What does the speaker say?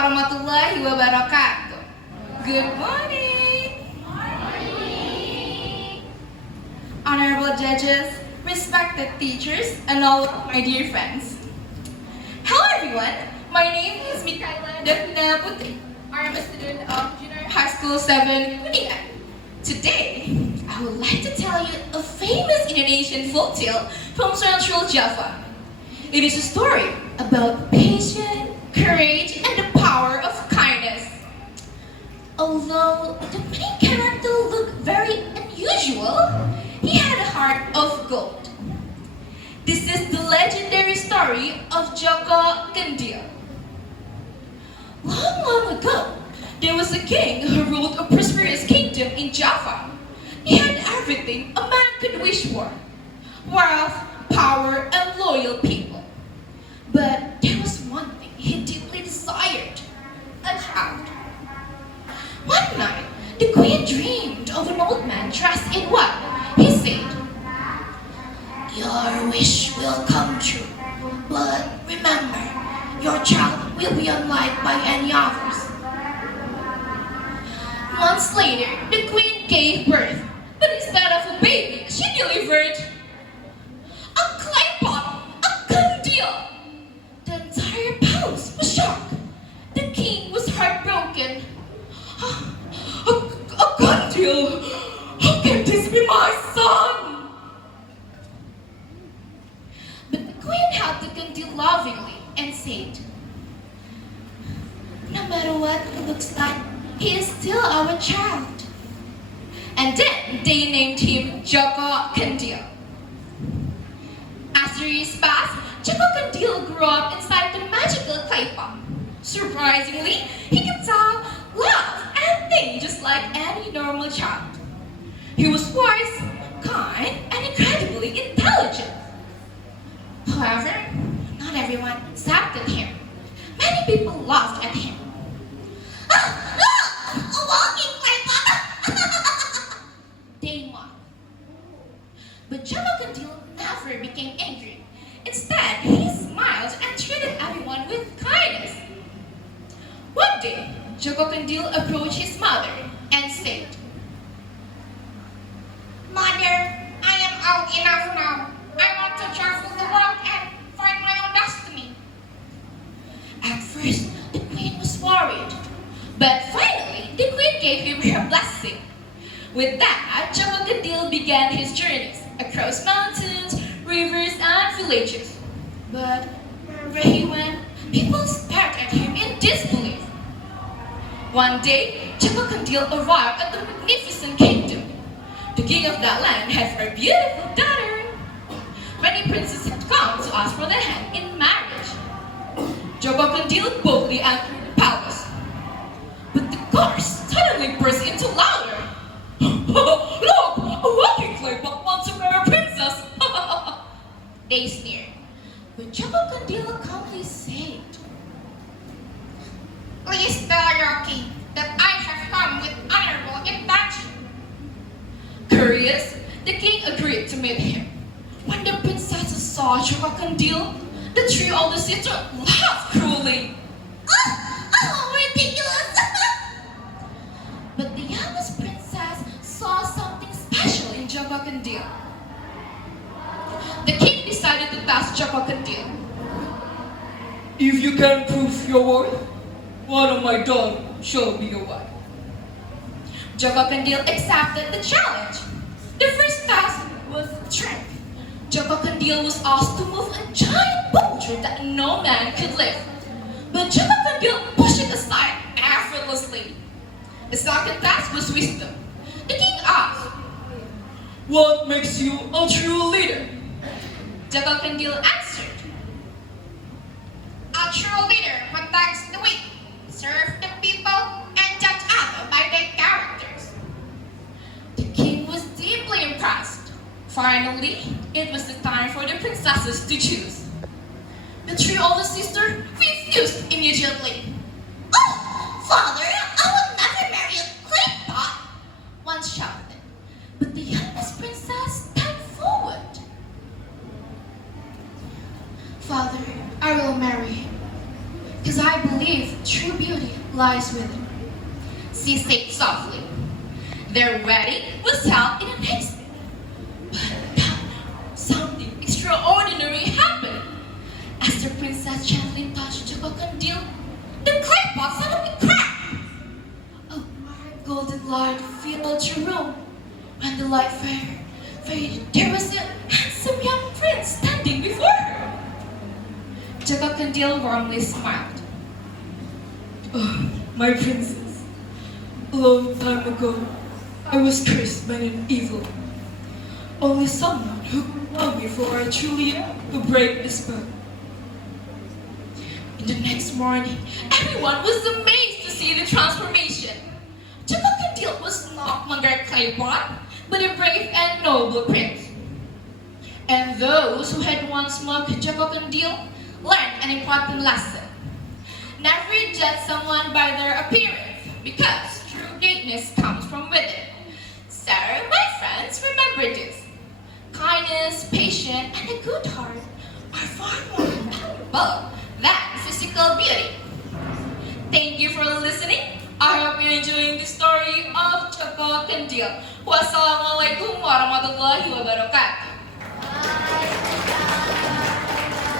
warahmatullahi wabarakatuh. Good morning. Honorable judges, respected teachers, and all my dear friends. Hello everyone, my name is Mikaela Devina Putri. I am a student of Junior High School 7 KUNINGAN. Today, I would like to tell you a famous Indonesian folktale from Central Java. It is a story about patience, courage, and the power of kindness. Although the main character looked very unusual, he had a heart of gold. This is the legendary story of Joko Kendil. Long ago, there was a king who ruled a prosperous kingdom in Java. He had everything a man could wish for: wealth, power, and loyal people. But there was one thing he deeply desired: a child. One night, the queen dreamed of an old man dressed in white. He said, "Your wish will come true, but remember, your child will be unlike by any others." Months later, the queen gave birth, but instead of a baby, she delivered a clay pot, a kendil. The entire palace was shocked. The king was heartbroken. A kendil? How can this be my son? But the queen held the kendil lovingly and said, "No matter what it looks like, he is still our child." And then they named him Joko Kendil. As the years passed, Joko Kendil grew up inside the magical clay pot. Surprisingly, he could talk, laugh, and think just like any normal child. He was wise, kind, and incredibly intelligent. However, not everyone accepted him. Many people laughed at him. Look! A walking clay pot! They mocked. But Joko Kendil never became angry. Instead, he smiled and treated everyone with kindness. One day, Joko Kendil approached his mother and said, "Mother, I am old enough now. I want to travel the world and find my own destiny." At first, the queen was worried. But finally, the queen gave him her blessing. With that, Joko Kendil began his journeys across mountains, rivers, and villages. But wherever he went, people stared at him in disbelief. One day, Joko Kendil arrived at the magnificent kingdom. The king of that land had a beautiful daughter. Many princes had come to ask for their hand in marriage. Joko Kendil boldly entered the palace. But the guards suddenly burst into laughter. "Look, a walking clay pot wants to marry a princess!" They sneered. But Joko Kendil calmly said, "Please tell your king that I have come with honorable intention." Curious, the king agreed to meet him. When the princesses saw Joko Kendil, the three older sisters laughed cruelly. Ridiculous! But the youngest princess saw something special in Joko Kendil. The king decided to test Joko Kendil. If you can prove your worth, one of my daughters shall be your wife. Joko Kendil accepted the challenge. The first task was strength. Joko Kendil was asked to move a giant boulder that no man could lift. But Joko Kendil pushed it aside effortlessly. The second task was wisdom. The king asked, What makes you a true leader? Joko Kendil answered, "A true leader protects the weak, serves the people, and judge others by their characters." The king was deeply impressed. Finally, it was the time for the princesses to choose. The three older sisters refused immediately. "Oh, father, I will never marry a clay pot," one shouted. But the youngest princess stepped forward. "Father, I will marry him, because I believe true beauty lies within. She said softly. Their wedding was held in an instant. But then something extraordinary happened. As the princess gently touched Joko Kendil, the clay pot suddenly cracked. A bright golden light filled the room. When the light faded, there was a handsome young prince standing before her. Joko Kendil warmly smiled. Oh, my princess. A long time ago, I was cursed by an evil. Only someone who could love me for I truly am could break the spell. In the next morning, everyone was amazed to see the transformation. Joko Kendil was no longer a clay pot, but a brave and noble prince. And those who had once mocked Joko Kendil learned an important lesson. Never judge someone by their appearance, because true greatness comes from within. So, my friends, remember this. Kindness, patience, and a good heart are far more valuable than physical beauty. Thank you for listening. I hope you're enjoying the story of Joko Kendil. Wassalamualaikum warahmatullahi wabarakatuh.